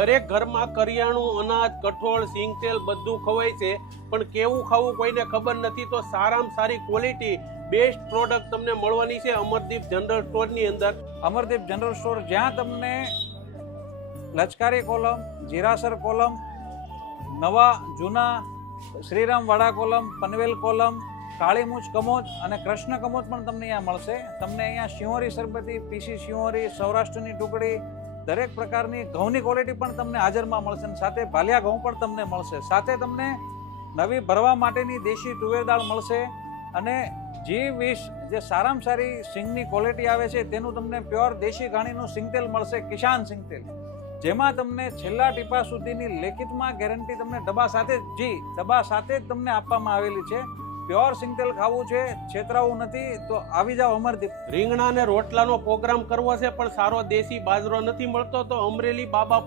દરેક ઘરમાં કરિયાણું, અનાજ, કઠોળ સિંગ તેલ બધું ખવાય છે, પણ કેવું ખાવું કોઈને ખબર નથી તો સારામાં સારી ક્વોલિટી બેસ્ટ પ્રોડક્ટ તમને મળવાની છે અમરદીપ જનરલ સ્ટોરની અંદર. અમરદીપ જનરલ સ્ટોર જ્યાં તમને લચકારી કોલમ, જીરાસર કોલમ, નવા, જૂના, શ્રીરામ વાડા કોલમ, પનવેલ કોલમ, કાળીમૂછ કમોચ અને કૃષ્ણ કમોચ પણ તમને અહીંયા મળશે. તમને અહીંયા શિહોરી સરબતી, પીસી શિહોરી, સૌરાષ્ટ્રની ટુકડી દરેક પ્રકારની ઘઉંની ક્વોલિટી પણ તમને હાજરમાં મળશે અને સાથે ભાલિયા ઘઉં પણ તમને મળશે. સાથે તમને નવી ભરવા માટેની દેશી તુવેર દાળ મળશે અને જી વીસ જે સારામાં સારી સિંગની ક્વોલિટી આવે છે તેનું તમને પ્યોર દેશી ઘાણીનું સિંગતેલ મળશે, કિસાન સિંગતેલ. જેમાં તમને છેલ્લા ટીપા સુધીની લેખિતમાં ગેરંટી તમને ડબ્બા સાથે જી ડબ્બા સાથે જ તમને આપવામાં આવેલી છે. પ્યોર સિંગતેલ ખાવું છે, છેતરાવું નથી, તો આવી જાવ અમરદીપ. રીંગણા અને રોટલાનો પ્રોગ્રામ કરવો છે, પણ સારો દેશી બાજરો નથી મળતો, તો અમરેલી બાબા